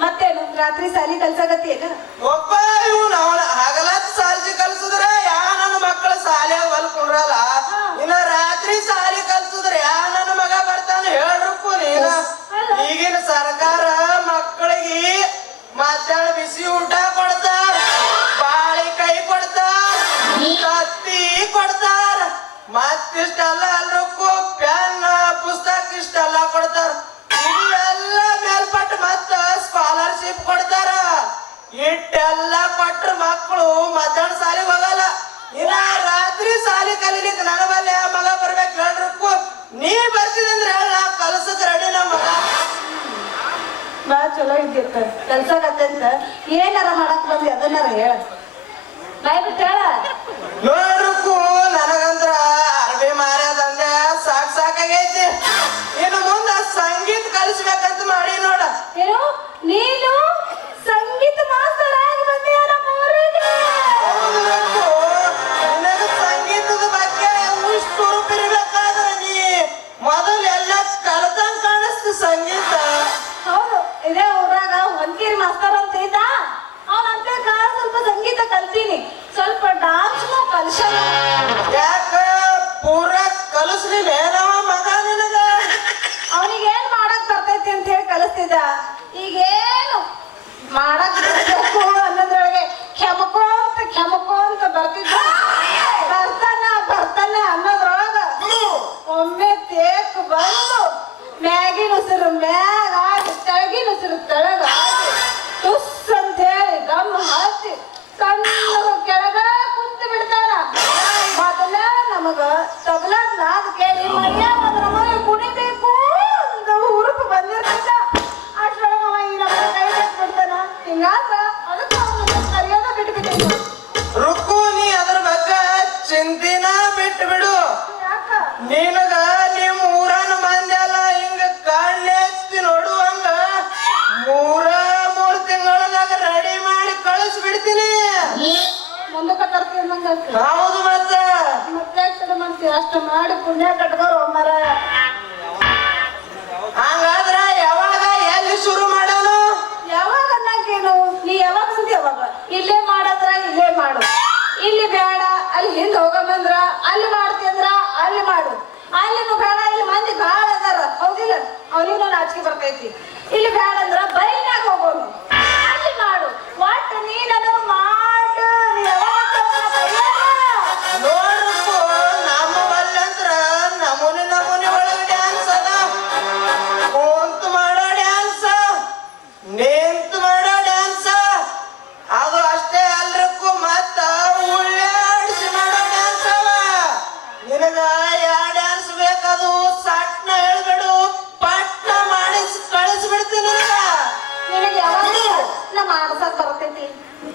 ಮತ್ತೇನು ರಾತ್ರಿ ಸಾಲಿ ಕಲ್ಸಾಗತ್ತೇನ ಒಬ್ಬ ಇವನು ಅವನ ಹಗಲತ್ ಸಾಲಿ ಕಲ್ಸಿದ್ರೆ ಯಾ ನನ್ನ ಮಕ್ಕಳ ಸಾಲಿಯಾಗ ಹೊಲ್ ಕುಂಡ್ರಲ್ಲ ಇನ್ನ ರಾತ್ರಿ ಸಾಲಿ ಕಲ್ಸಿದ್ರೆ ಯಾ ನನ್ನ ಮಗ ಬರ್ತಾನೆ ಹೇಳ್ರಪ್ಪು ನೀನು ಈಗಿನ ಸರ್ಕಾರ ಮಕ್ಕಳಿಗೆ ಮಧ್ಯಾಹ್ನ ಬಿಸಿ ಊಟ ಕೊಡ್ತಾರ ಬಾಳೆಕಾಯಿ ಕೊಡ್ತಾರ ಕತ್ತಿ ಕೊಡ್ತಾರ ಮತ್ತಿಷ್ಟೆಲ್ಲ ಅಲ್ರಕ್ಕೂ ಪೆನ್ ಪುಸ್ತಕ ಇಷ್ಟೆಲ್ಲ ಕೊಡ್ತಾರ ಎಲ್ಲ ಮೇಲ್ಪಟ್ಟು ಮತ್ತ ಸ್ಕಾಲರ್ಶಿಪ್ ಕೊಡ್ತಾರ ಇಟ್ಟೆಲ್ಲ ಕೊಟ್ರ ಮಕ್ಕಳು ಮಧ್ಯಾಹ್ನ ಸಾಲಿಗೆ ಹೋಗಲ್ಲ ಇನ್ನ ರಾತ್ರಿ ಸಾಲಿ ಕಲೀಲಿಕ್ಕೆ ನನ್ನ ಬಲ್ಲಿ ಮಗ ಬರ್ಬೇಕು ಹೇಳ್ರಕ್ಕೂ ನೀ ಬರ್ತಿದಂದ್ರೆ ಹೇಳ ನಾ ಕಲ್ಸದ್ ರೆಡಿ ನಮ್ಮ ಮಗ ಬಾ ಚಲೋ ಇದ್ದಿರ್ತ ಕೆಲ್ಸಕತ್ತಂತ ಏನಾರ ಮಾಡಕ್ ಬಂದಿ ಅದನ್ನಾರ ಹೇಳ ಬಾಯ್ ಬಿಟ್ಟು ಹೇಳ ನೋಡ್ರಕ್ಕೂ ನನಗಂದ್ರ ಅರ್ಬಿ ಮಾರ್ಯಾದಂದೆ ಸಾಕ್ ಸಾಕಾಗೈತಿ ಇನ್ನು ಮುಂದ ಸಂಗೀತ ಕಲಿಸ್ಬೇಕಂತ ಮಾಡಿ ನೋಡ ಏನು ನೀನು ಸಂಗೀತ ಮಾಸ್ತರ್ ಆಗಿ ಬಂದಿಯ ನಮ್ಮ ಊರಿಗೆ ನಿನಗ ಸಂಗೀತದ ಬಗ್ಗೆ ಎಷ್ಟು ಹುರುಪಿರ್ಬೇಕಾದ್ರೆ ನೀ ಮೊದಲು ಎಲ್ಲ ಕಲ್ತಂಗ್ ಕಾಣಿಸ್ತು ಸಂಗೀತ ಹೌದು ಇದೇ ಊರಾಗ ಹೊಂಕೇರಿ ಮಾಸ್ತರ್ ಅಂತ ಇದ್ದ ಅವನಂತ ಸ್ವಲ್ಪ ಸಂಗೀತ ಕಲ್ತೀನಿ ಸ್ವಲ್ಪ ಡಾನ್ಸ್ ಕಲ್ಸಲ್ಲ ಈಗೇನು ಮಾಡಕ್ ಬಿಡ್ಬೇಕು ಅನ್ನೋದ್ರೊಳಗೆ ಕೆಮಕೋಂತ ಬರ್ತಿದ್ದ ಬರ್ತಾನ ಅನ್ನೋದ್ರೊಳಗ ಒಮ್ಮೆ ತೇಕ್ ಬಂದು ಮ್ಯಾಗಿನ ಉಸಿರು ಮ್ಯಾಗ ಆಗಿ ತೆಳಗಿನ ಉಸಿರು ತೆಳಗ ಟುಸ್ ಅಂತ ಹೇಳಿ ಗಮ್ ಹಚ್ಚಿ ಕಣ್ಣು ಕೆಳಗ ಕುಂತು ಬಿಡ್ತಾನ ಮೊದಲ ನಮಗ ತಬಲದ್ ನಾದ ಕೇಳಿ ಮೈಯ ನಮಗೆ ಕುಣಿಬೇಕು ಅಂತ ಹುರುಪು ಬಂದಿರ್ತಿದ್ದ ಅಷ್ಟ್ರೊಳಗ ಈ ನಮ್ಮ ಕೈ ಬಿಡ್ತಾನ ಹಿಂಗಾದ್ರ ಅದಕ್ಕೆ ಅವನು ಕರಿಯೋದ ಬಿಟ್ಬಿಟ್ಟಿದ್ದ ರುಕ್ಕು ನೀ ಅದ್ರ ಬಗ್ಗೆ ಚಿಂತಿನ ಬಿಟ್ಟು ಬಿಡು ಯಾಕ ನಿನಗ ನಿಮ್ ಊರನ ಮಂದಿ ಅಲ್ಲ ಹಿಂಗ ಕಣ್ಣೆತ್ತಿ ನೋಡುವಂಗ ಮೂರು ತಿಂಗಳದಾಗ ರೆಡಿ ಮಾಡಿ ಕಳಿಸ್ಬಿಡ್ತೀನಿ ಮುಂದಕ್ಕೆ ತರ್ತೀವಿ ನಂಗೆ ಹೌದು ಮತ್ತೆ ಮತ್ತೆ ಮಾಡ್ತೀವಿ ಅಷ್ಟು ಮಾಡಿ ಪುಣ್ಯ ಕಟ್ಕೋರು ಮರ ಹಂಗಾದ್ರ ಯಾವಾಗ ಎಲ್ಲಿ ಶುರು ಮಾಡೋನು ಯಾವಾಗ ಅನ್ನಂಗೇನು ನೀ ಯಾವಾಗ ಅಂತಿ ಯಾವಾಗ ಇಲ್ಲೇ ಮಾಡದ್ರ ಇಲ್ಲೇ ಮಾಡು ಇಲ್ಲಿ ಬೇಡ ಅಲ್ಲಿ ಹಿಂದೆ ಹೋಗಂದ್ರ ಅಲ್ಲಿ ಮಾಡ್ತಿದ್ರ ಅಲ್ಲಿ ಮಾಡು ಅಲ್ಲಿನೂ ಬೇಡ ಇಲ್ಲಿ ಮಂದಿ ಭಾಳ ಅದಾರ ಹೌದಿಲ್ಲ ಅವ್ರಿಗೂ ನಾಚಿಕೆ ಬರ್ತೈತಿ ಇಲ್ಲಿ ಬೇಡ ಅಂದ್ರ ಬೈನಾಗ ಹೋಗೋನು ಅಲ್ಲಿ ಮಾಡು ಒಟ್ಟು ನೀ ನನಗೆ ಮಾಡು ನೀ ಯಾವಾಗ ನೋಡ್ರಪ್ಪು ನಮ್ಮವಲ್ಲಂದ್ರ ನಮೂನಿ ಒಳಗೆ ಡ್ಯಾನ್ಸ್ ಅದ ಕುಂತು ಮಾಡೋ ಡ್ಯಾನ್ಸ್ ನಿಂತು ಮಾಡೋ ಡ್ಯಾನ್ಸ್ ಅದು ಅಷ್ಟೇ ಅಲ್ರಕ್ಕೂ ಮತ್ತ ಉಳ್ಳಾಡಿಸಿ ಮಾಡೋ ಡ್ಯಾನ್ಸ್ ಅವ ನಿನಗ ಯಾವ ಡ್ಯಾನ್ಸ್ ಬೇಕದು ಸಟ್ನ ಹೇಳ್ಬೇಡು ಪಟ್ನ ಮಾಡಿಸಿ ಕಳಿಸ್ಬಿಡ್ತೀನಿ ನಿನಗೆ ಯಾವಾಗ ನಾ ಮಾಡ್ಸಕ್ ಬರ್ತೈತಿ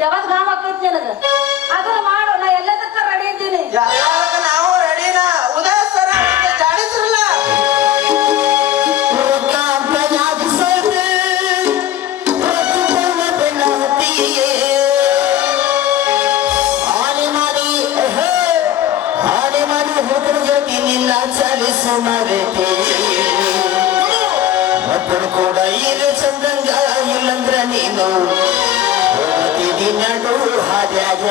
ಯಾವಾಗ ನಾವ್ ಆಕೈತಿ ನಿನಗ ಅದನ್ನ ಮಾಡು ನಾ ಎಲ್ಲದಕ್ಕ ರೆಡಿ ಇದ್ದೀನಿ ಎಲ್ಲಾರ್ಗ ನಾವು ರೆಡಿನ ಉದಯ ಸರ ಜಾಡಿಸ್ರಲ್ಲ ಒಬ್ಬರು ಕೂಡ ಇದು ಚಂದಂಗ ಇಲ್ಲಂದ್ರ ನೀನು ಹೋಗ್ತೀನಿ ನಡು ಹಾದ್ಯಾಗ